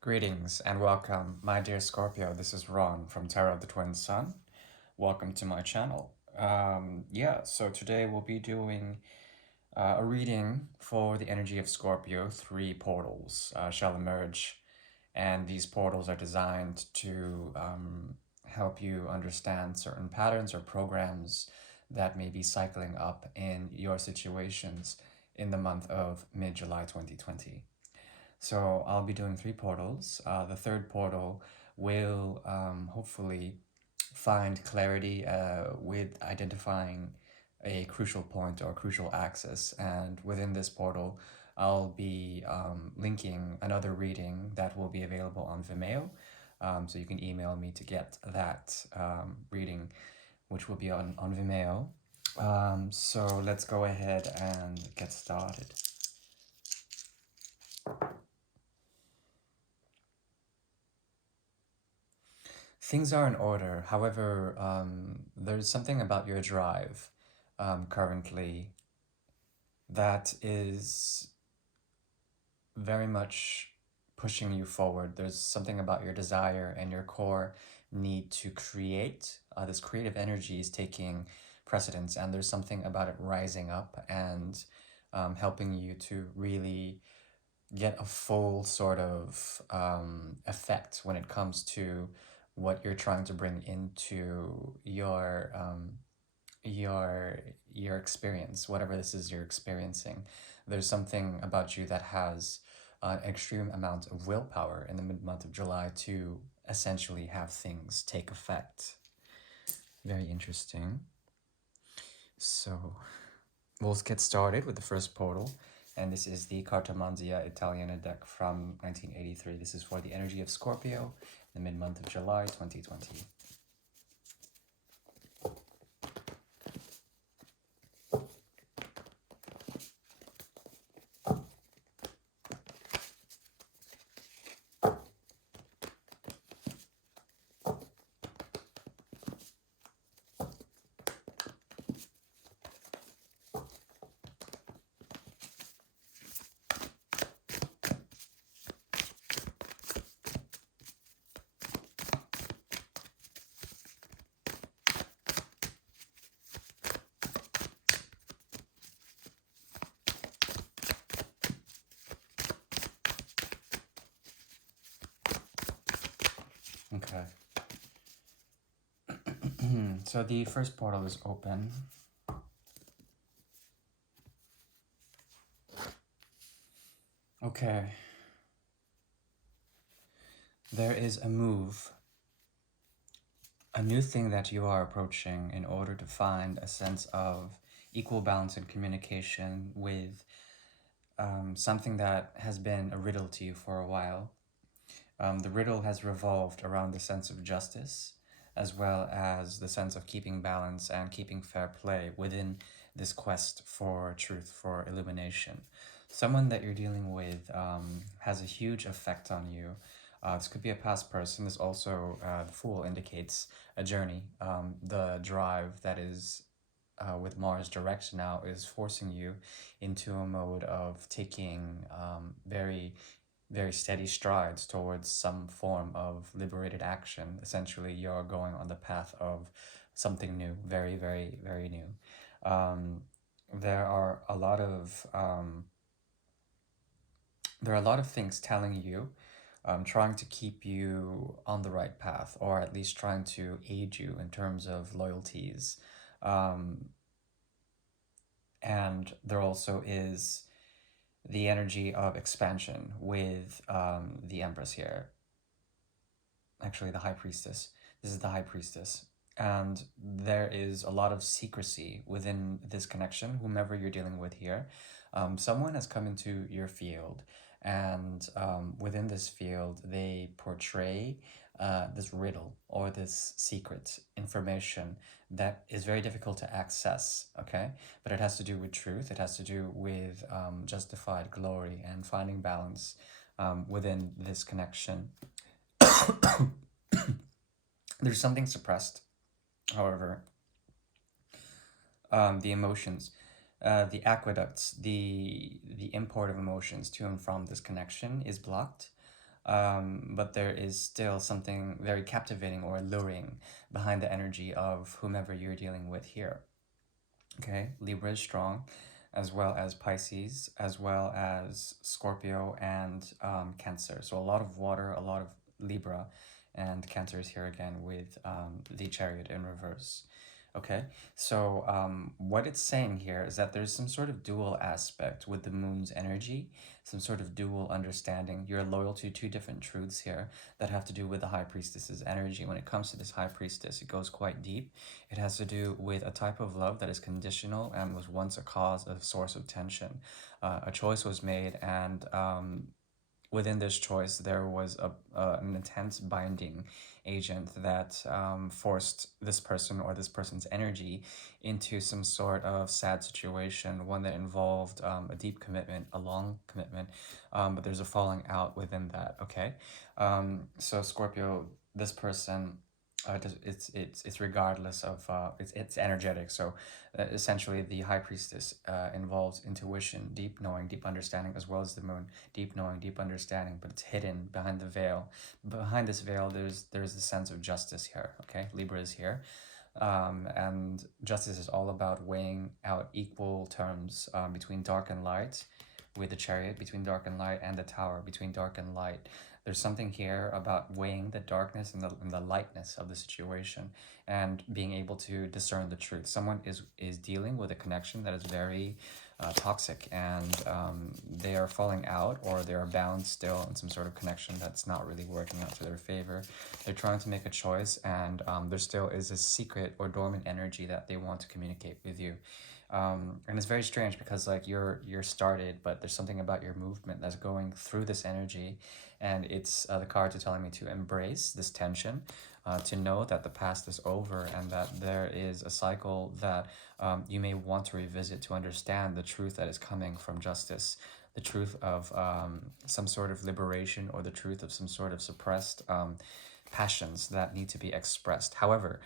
Greetings and welcome, my dear Scorpio. This is Ron from Tarot of the Twin Sun. Welcome to my channel. So today we'll be doing a reading for the energy of Scorpio. Three portals shall emerge, and these portals are designed to help you understand certain patterns or programs that may be cycling up in your situations in the month of mid-July 2020. So I'll be doing three portals. The third portal will hopefully find clarity with identifying a crucial point or crucial axis. And within this portal, I'll be linking another reading that will be available on Vimeo. So you can email me to get that reading, which will be on Vimeo. So let's go ahead and get started. Things are in order. However, there's something about your drive currently that is very much pushing you forward. There's something about your desire and your core need to create. This creative energy is taking precedence, and there's something about it rising up and helping you to really get a full sort of effect when it comes to what you're trying to bring into your your experience, whatever this is you're experiencing. There's something about you that has an extreme amount of willpower in the mid-month of July to essentially have things take effect. Very interesting. So we'll get started with the first portal, and this is the Cartomanzia Italiana deck from 1983. This is for the energy of Scorpio, the mid-month of July 2020. Okay. So the first portal is open. Okay. There is a move, a new thing that you are approaching in order to find a sense of equal balance and communication with something that has been a riddle to you for a while. The riddle has revolved around the sense of justice, as well as the sense of keeping balance and keeping fair play within this quest for truth, for illumination. Someone that you're dealing with has a huge effect on you. This could be a past person. This also, the Fool indicates a journey. The drive that is with Mars direct now is forcing you into a mode of taking very steady strides towards some form of liberated action. Essentially, you're going on the path of something new, very new. There are a lot of things telling you, trying to keep you on the right path, or at least trying to aid you in terms of loyalties. And there also is the energy of expansion with the Empress here. Actually, the High Priestess. This is the High Priestess. And there is a lot of secrecy within this connection, whomever you're dealing with here. Someone has come into your field, and within this field, they portray this riddle or this secret information that is very difficult to access, okay? But it has to do with truth. It has to do with justified glory and finding balance within this connection. There's something suppressed, however. The emotions, the aqueducts, the import of emotions to and from this connection is blocked. but there is still something very captivating or alluring behind the energy of whomever you're dealing with here. Okay, Libra is strong, as well as Pisces, as well as Scorpio and Cancer. So a lot of water, a lot of Libra, and Cancer is here again with the Chariot in reverse. Okay, so what it's saying here is that there's some sort of dual aspect with the moon's energy, some sort of dual understanding. You're loyal to two different truths here that have to do with the High Priestess's energy. When it comes to this High Priestess, it goes quite deep. It has to do with a type of love that is conditional and was once a cause, a source of tension. A choice was made, and within this choice, there was an intense binding agent that forced this person or this person's energy into some sort of sad situation, one that involved a deep commitment, a long commitment, but there's a falling out within that. Okay, so Scorpio, this person. It's regardless of it's energetic. So essentially, the High Priestess involves intuition, deep knowing, deep understanding, as well as the moon, deep knowing, deep understanding, but it's hidden behind the veil. Behind this veil, there's the sense of justice here. Okay, Libra is here, and justice is all about weighing out equal terms between dark and light, with the Chariot between dark and light, and the Tower between dark and light. There's something here about weighing the darkness and the lightness of the situation and being able to discern the truth. Someone is dealing with a connection that is very toxic, and they are falling out, or they are bound still in some sort of connection that's not really working out to their favor. They're trying to make a choice, and there still is a secret or dormant energy that they want to communicate with you. And it's very strange because like you're started, but there's something about your movement that's going through this energy, and it's the cards are telling me to embrace this tension, to know that the past is over and that there is a cycle that you may want to revisit to understand the truth that is coming from justice, the truth of some sort of liberation, or the truth of some sort of suppressed passions that need to be expressed. However,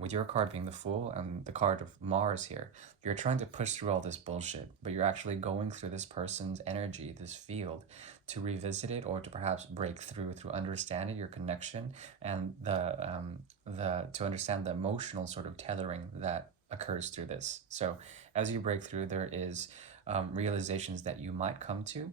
with your card being the Fool and the card of Mars here, you're trying to push through all this bullshit, but you're actually going through this person's energy, this field, to revisit it, or to perhaps break through understanding your connection, and the to understand the emotional sort of tethering that occurs through this. So as you break through, there is realizations that you might come to,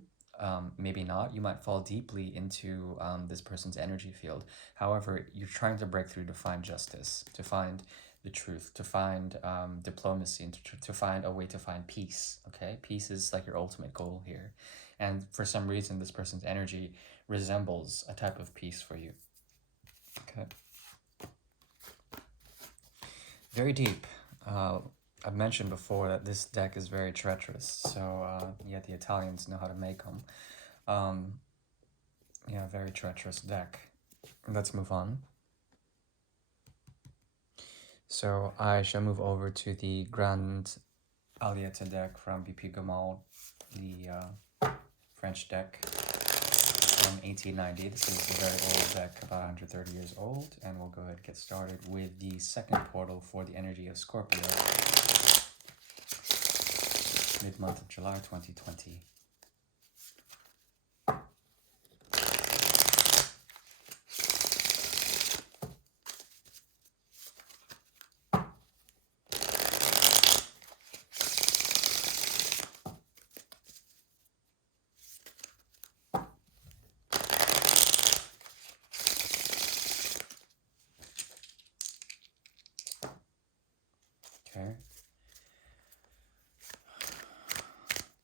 maybe not. You might fall deeply into this person's energy field. However, you're trying to break through to find justice, to find the truth, to find diplomacy, and to find a way to find peace. Okay, peace is like your ultimate goal here, and for some reason, this person's energy resembles a type of peace for you. Okay, very deep. I've mentioned before that this deck is very treacherous, so yeah, the Italians know how to make them. Yeah, very treacherous deck. Let's move on. So I shall move over to the Grand Alieta deck from BP Gamal, the French deck from 1890. This is a very old deck, about 130 years old, and we'll go ahead and get started with the second portal for the energy of Scorpio, mid-month of July 2020. Okay.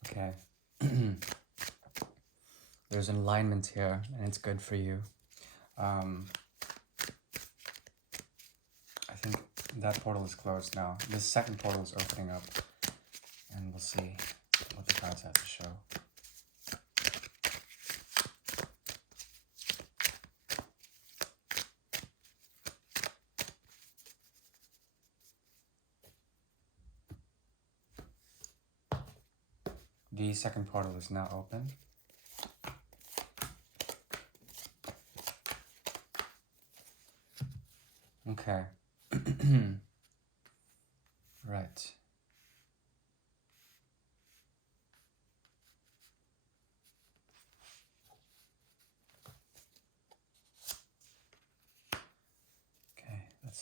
Okay. There's an alignment here, and it's good for you. I think that portal is closed now. This second portal is opening up, and we'll see what the cards have to show. The second portal is now open. Okay. Right.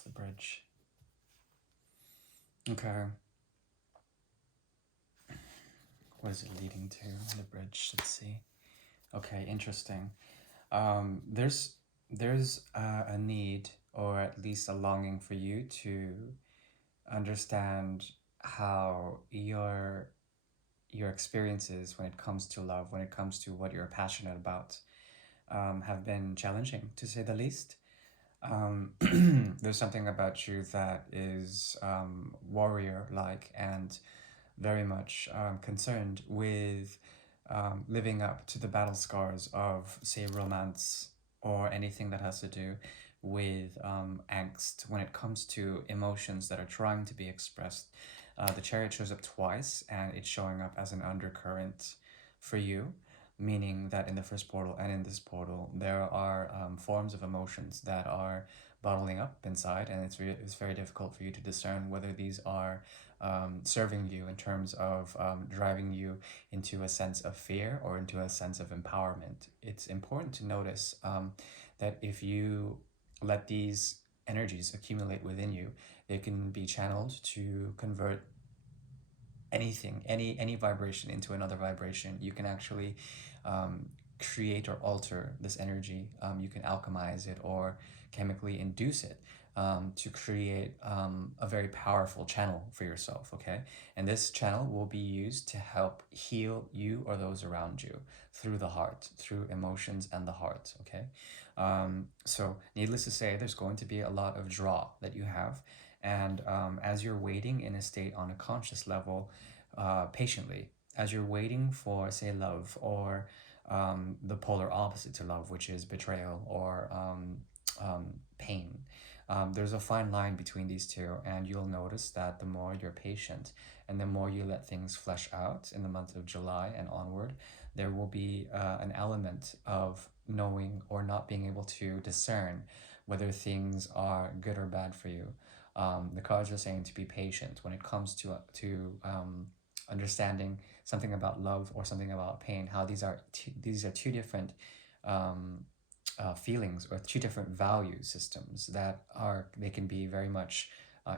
the bridge. Okay. What is it leading to? The bridge. Let's see. Okay, interesting. There's a need, or at least a longing, for you to understand how your experiences when it comes to love, when it comes to what you're passionate about, have been challenging, to say the least. There's something about you that is warrior like and very much concerned with living up to the battle scars of, say, romance or anything that has to do with angst when it comes to emotions that are trying to be expressed. The chariot shows up twice and it's showing up as an undercurrent for you, meaning that in the first portal and in this portal, there are forms of emotions that are bottling up inside, and it's very difficult for you to discern whether these are serving you in terms of driving you into a sense of fear or into a sense of empowerment. It's important to notice that if you let these energies accumulate within you, they can be channeled to convert anything, any vibration into another vibration. You can actually um, create or alter this energy. You can alchemize it or chemically induce it to create a very powerful channel for yourself. Okay, and this channel will be used to help heal you or those around you through the heart, through emotions and the heart. Okay, so needless to say, there's going to be a lot of draw that you have, and as you're waiting in a state on a conscious level, patiently, as you're waiting for, say, love or the polar opposite to love, which is betrayal or pain. There's a fine line between these two, and you'll notice that the more you're patient and the more you let things flesh out in the month of July and onward, there will be an element of knowing or not being able to discern whether things are good or bad for you. The cards are saying to be patient when it comes to understanding something about love or something about pain. How these are two different feelings or two different value systems that are they can be very much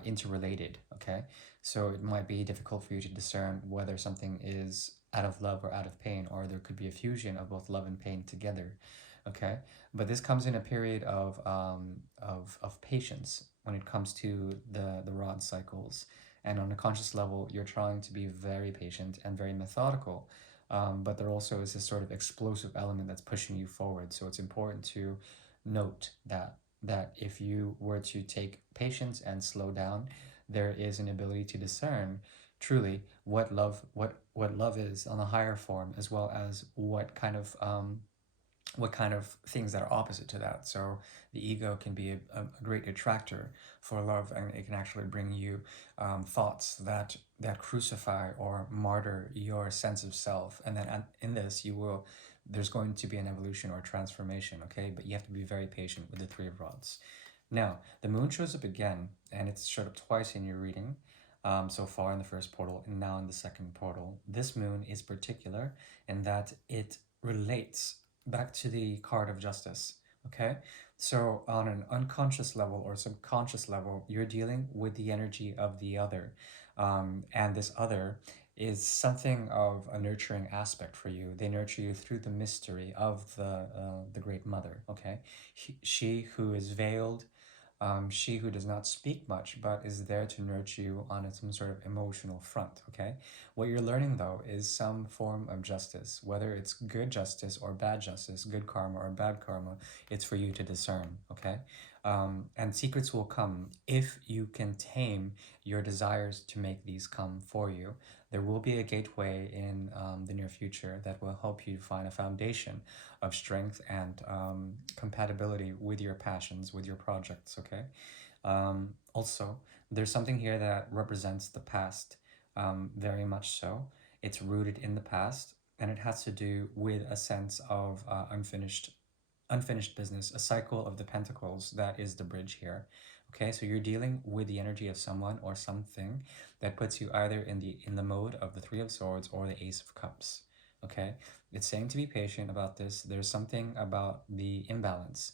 interrelated. Okay, so it might be difficult for you to discern whether something is out of love or out of pain, or there could be a fusion of both love and pain together. Okay, but this comes in a period of patience when it comes to the rod cycles, and on a conscious level you're trying to be very patient and very methodical, but there also is this sort of explosive element that's pushing you forward. So it's important to note that if you were to take patience and slow down, there is an ability to discern truly what love is on a higher form, as well as what kind of things that are opposite to that. So the ego can be a great attractor for love, and it can actually bring you thoughts that crucify or martyr your sense of self. And then in this, there's going to be an evolution or transformation. Okay, but you have to be very patient with the Three of Rods. Now the moon shows up again, and it's showed up twice in your reading. So far in the first portal and now in the second portal. This moon is particular in that it relates back to the card of justice. Okay, so on an unconscious level or subconscious level, you're dealing with the energy of the other, and this other is something of a nurturing aspect for you. They nurture you through the mystery of the great mother. Okay, she who is veiled, she who does not speak much but is there to nurture you on some sort of emotional front. Okay, what you're learning though is some form of justice, whether it's good justice or bad justice, good karma or bad karma. It's for you to discern. Okay, and secrets will come if you can tame your desires to make these come for you. There will be a gateway in the near future that will help you find a foundation of strength and compatibility with your passions, with your projects. Okay, also there's something here that represents the past, very much so. It's rooted in the past, and it has to do with a sense of unfinished business, a cycle of the pentacles that is the bridge here. Okay, so you're dealing with the energy of someone or something that puts you either in the mode of the Three of Swords or the Ace of Cups. Okay, it's saying to be patient about this. There's something about the imbalance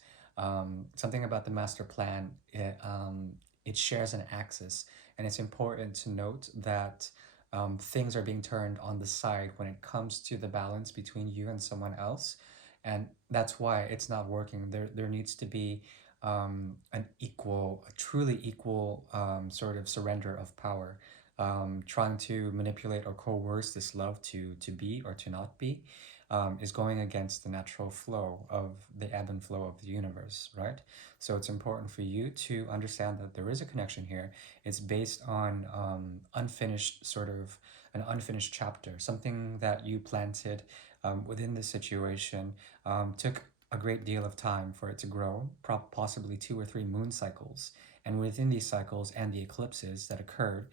Something about the master plan, it shares an axis, and it's important to note that things are being turned on the side when it comes to the balance between you and someone else, and that's why it's not working. There needs to be an equal, a truly equal sort of surrender of power. Trying to manipulate or coerce this love to be or to not be is going against the natural flow of the ebb and flow of the universe, right? So it's important for you to understand that there is a connection here. It's based on unfinished, sort of an unfinished chapter, something that you planted within the situation, took a great deal of time for it to grow, possibly 2 or 3 moon cycles. And within these cycles and the eclipses that occurred,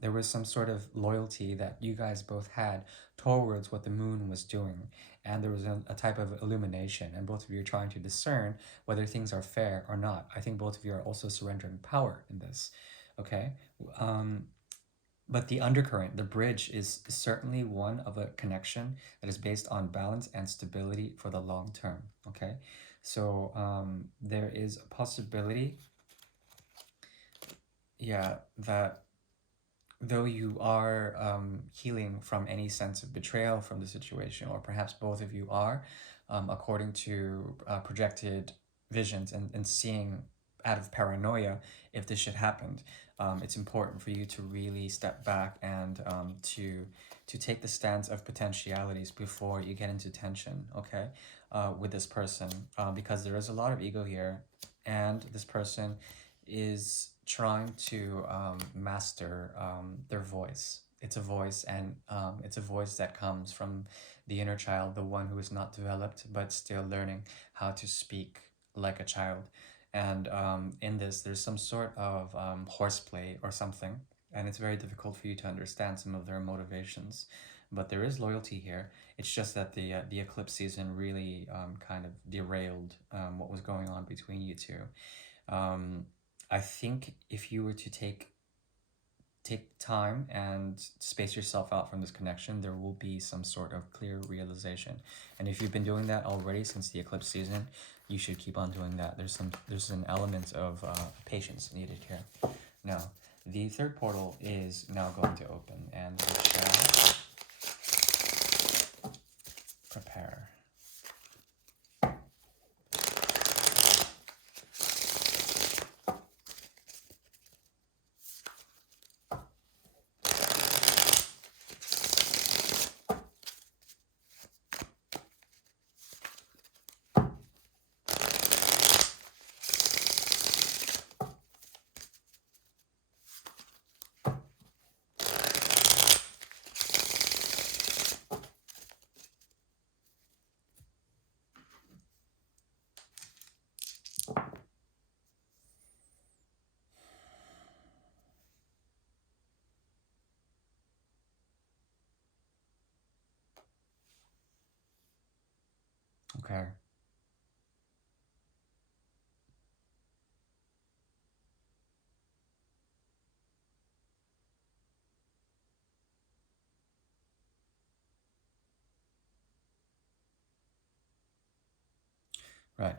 there was some sort of loyalty that you guys both had towards what the moon was doing. And there was a type of illumination, and both of you are trying to discern whether things are fair or not. I think both of you are also surrendering power in this. Okay? Um, but the undercurrent, the bridge, is certainly one of a connection that is based on balance and stability for the long term. Okay? So there is a possibility, yeah, that though you are healing from any sense of betrayal from the situation, or perhaps both of you are, according to projected visions and seeing out of paranoia if this should happen, it's important for you to really step back and to take the stance of potentialities before you get into tension, okay, with this person, because there is a lot of ego here, and this person is trying to master their voice. It's a voice, and it's a voice that comes from the inner child, the one who is not developed but still learning how to speak like a child. And in this, there's some sort of horseplay or something, and it's very difficult for you to understand some of their motivations. But there is loyalty here. It's just that the eclipse season really kind of derailed what was going on between you two. Um, I think if you were to take time and space yourself out from this connection, there will be some sort of clear realization. And if you've been doing that already since the eclipse season, you should keep on doing that. There's an element of patience needed here. Now, the third portal is now going to open, and we shall prepare. Okay. Right.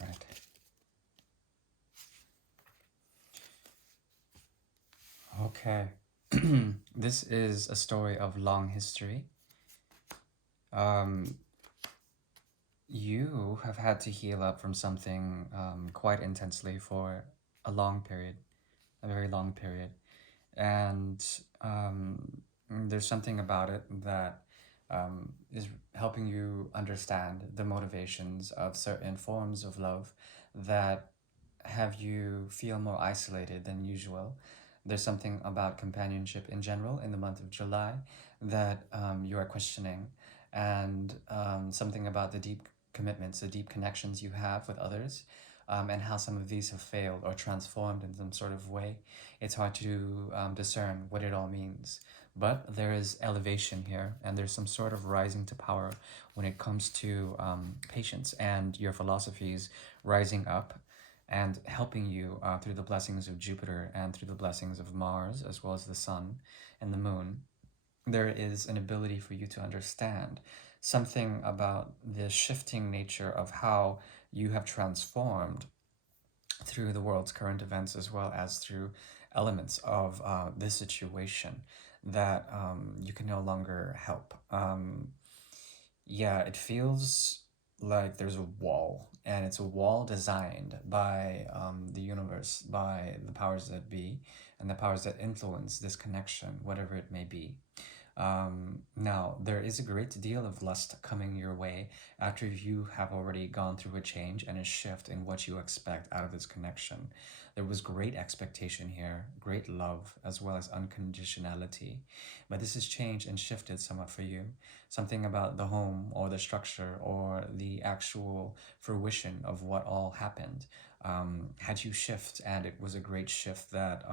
Right. Okay. This is a story of long history. Um, you have had to heal up from something quite intensely for a long period, a very long period. And there's something about it that is helping you understand the motivations of certain forms of love that have you feel more isolated than usual. There's something about companionship in general in the month of July that you are questioning, and something about the deep commitments, the deep connections you have with others, and how some of these have failed or transformed in some sort of way. It's hard to discern what it all means. But there is elevation here, and there's some sort of rising to power when it comes to patience and your philosophies rising up and helping you through the blessings of Jupiter and through the blessings of Mars, as well as the Sun and the Moon. There is an ability for you to understand something about the shifting nature of how you have transformed through the world's current events, as well as through elements of this situation that you can no longer help. Yeah, it feels like there's a wall, and it's a wall designed by the universe, by the powers that be, and the powers that influence this connection, whatever it may be. Now, there is a great deal of lust coming your way after you have already gone through a change and a shift in what you expect out of this connection. There was great expectation here, great love, as well as unconditionality. But this has changed and shifted somewhat for you. Something about the home or the structure or the actual fruition of what all happened had you shift, and it was a great shift that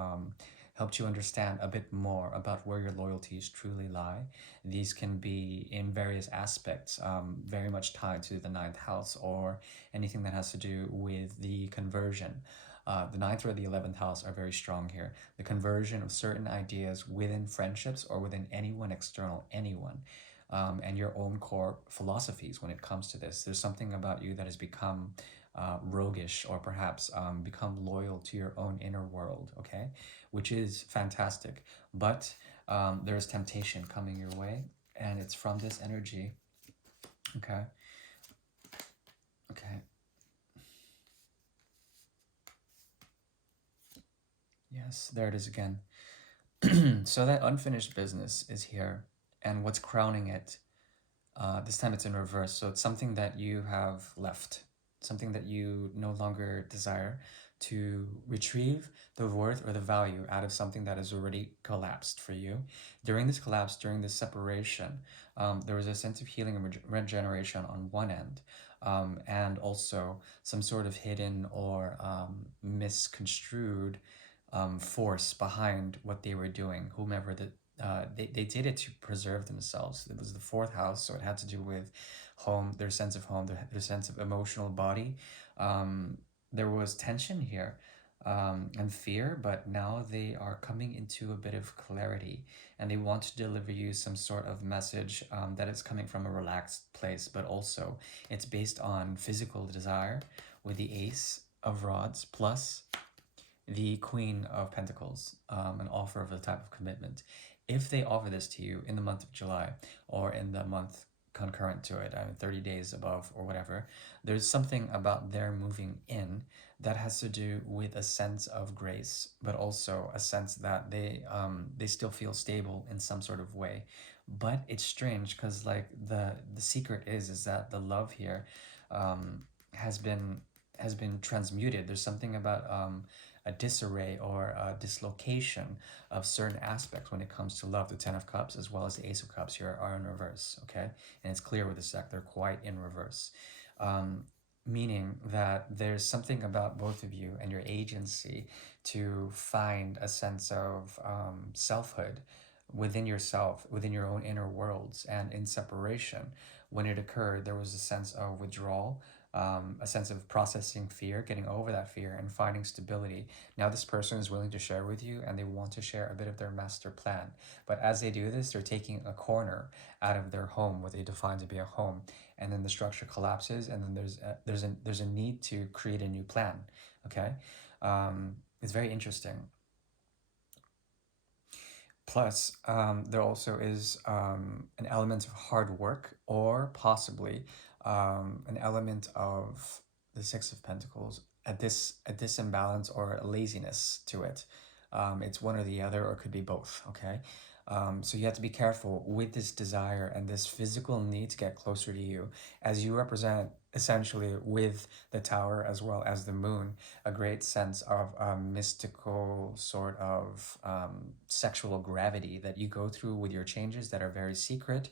helped you understand a bit more about where your loyalties truly lie. These can be in various aspects, very much tied to the ninth house or anything that has to do with the conversion. The ninth or the 11th house are very strong here. The conversion of certain ideas within friendships or within anyone external, anyone, and your own core philosophies when it comes to this. There's something about you that has become roguish or perhaps become loyal to your own inner world, okay? Which is fantastic. But there's temptation coming your way, and it's from this energy, okay? Okay. Yes, there it is again. So that unfinished business is here, and what's crowning it, this time it's in reverse. So it's something that you have left, something that you no longer desire to retrieve the worth or the value out of something that has already collapsed for you. During this collapse, during this separation, there was a sense of healing and regeneration on one end, and also some sort of hidden or misconstrued force behind what they were doing, whomever they did it to preserve themselves. It was the fourth house, so it had to do with home, their sense of emotional body. There was tension here and fear, but now they are coming into a bit of clarity, and they want to deliver you some sort of message that is coming from a relaxed place, but also it's based on physical desire with the Ace of Rods plus the Queen of Pentacles, an offer of a type of commitment. If they offer this to you in the month of July or in the month concurrent to it, 30 days above or whatever, there's something about their moving in that has to do with a sense of grace, but also a sense that they still feel stable in some sort of way. But it's strange because like the secret is that the love here um, has been has been transmuted. There's something about a disarray or a dislocation of certain aspects when it comes to love. The Ten of Cups as well as the Ace of Cups here are in reverse, okay? And it's clear with this deck, they're quite in reverse. Meaning that there's something about both of you and your agency to find a sense of selfhood within yourself, within your own inner worlds, and in separation. When it occurred, there was a sense of withdrawal, a sense of processing fear, getting over that fear, and finding stability. Now, this person is willing to share with you, and they want to share a bit of their master plan. But as they do this, they're taking a corner out of their home, what they define to be a home, and then the structure collapses, and then there's a need to create a new plan. Okay, it's very interesting. Plus, there also is an element of hard work, or possibly an element of the Six of Pentacles, a disimbalance or a laziness to it. It's one or the other, or it could be both. Okay, so you have to be careful with this desire and this physical need to get closer to you, as you represent essentially with the Tower as well as the Moon a great sense of mystical sort of sexual gravity that you go through with your changes that are very secret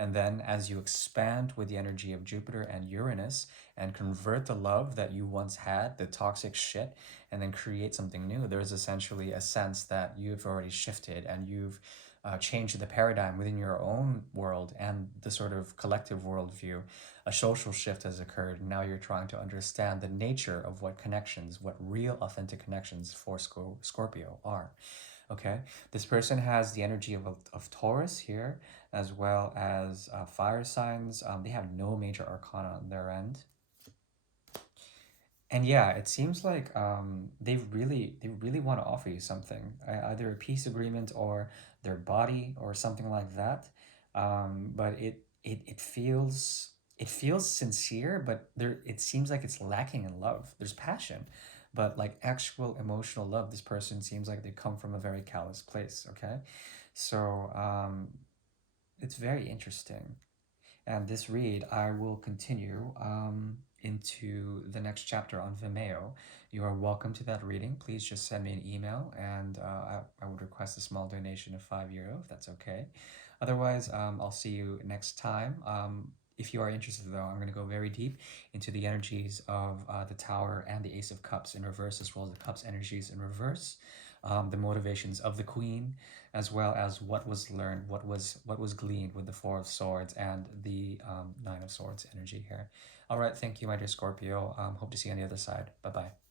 And then as you expand with the energy of Jupiter and Uranus and convert the love that you once had, the toxic shit, and then create something new, there's essentially a sense that you've already shifted and you've changed the paradigm within your own world and the sort of collective worldview. A social shift has occurred. Now you're trying to understand the nature of what connections, what real authentic connections for Scorpio are. Okay, this person has the energy of Taurus here, as well as fire signs. They have no major arcana on their end. And yeah, it seems like they really want to offer you something, either a peace agreement or their body or something like that. But it feels sincere, but there it seems like it's lacking in love. There's passion, but like actual emotional love, this person seems like they come from a very callous place. Okay, so it's very interesting. And this read, I will continue into the next chapter on Vimeo. You are welcome to that reading. Please just send me an email, and I would request a small donation of €5 if that's okay. Otherwise, I'll see you next time. If you are interested, though, I'm going to go very deep into the energies of the Tower and the Ace of Cups in reverse, as well as the Cups energies in reverse, the motivations of the Queen, as well as what was learned, what was gleaned with the Four of Swords and the Nine of Swords energy here. All right, thank you, my dear Scorpio. Hope to see you on the other side. Bye bye.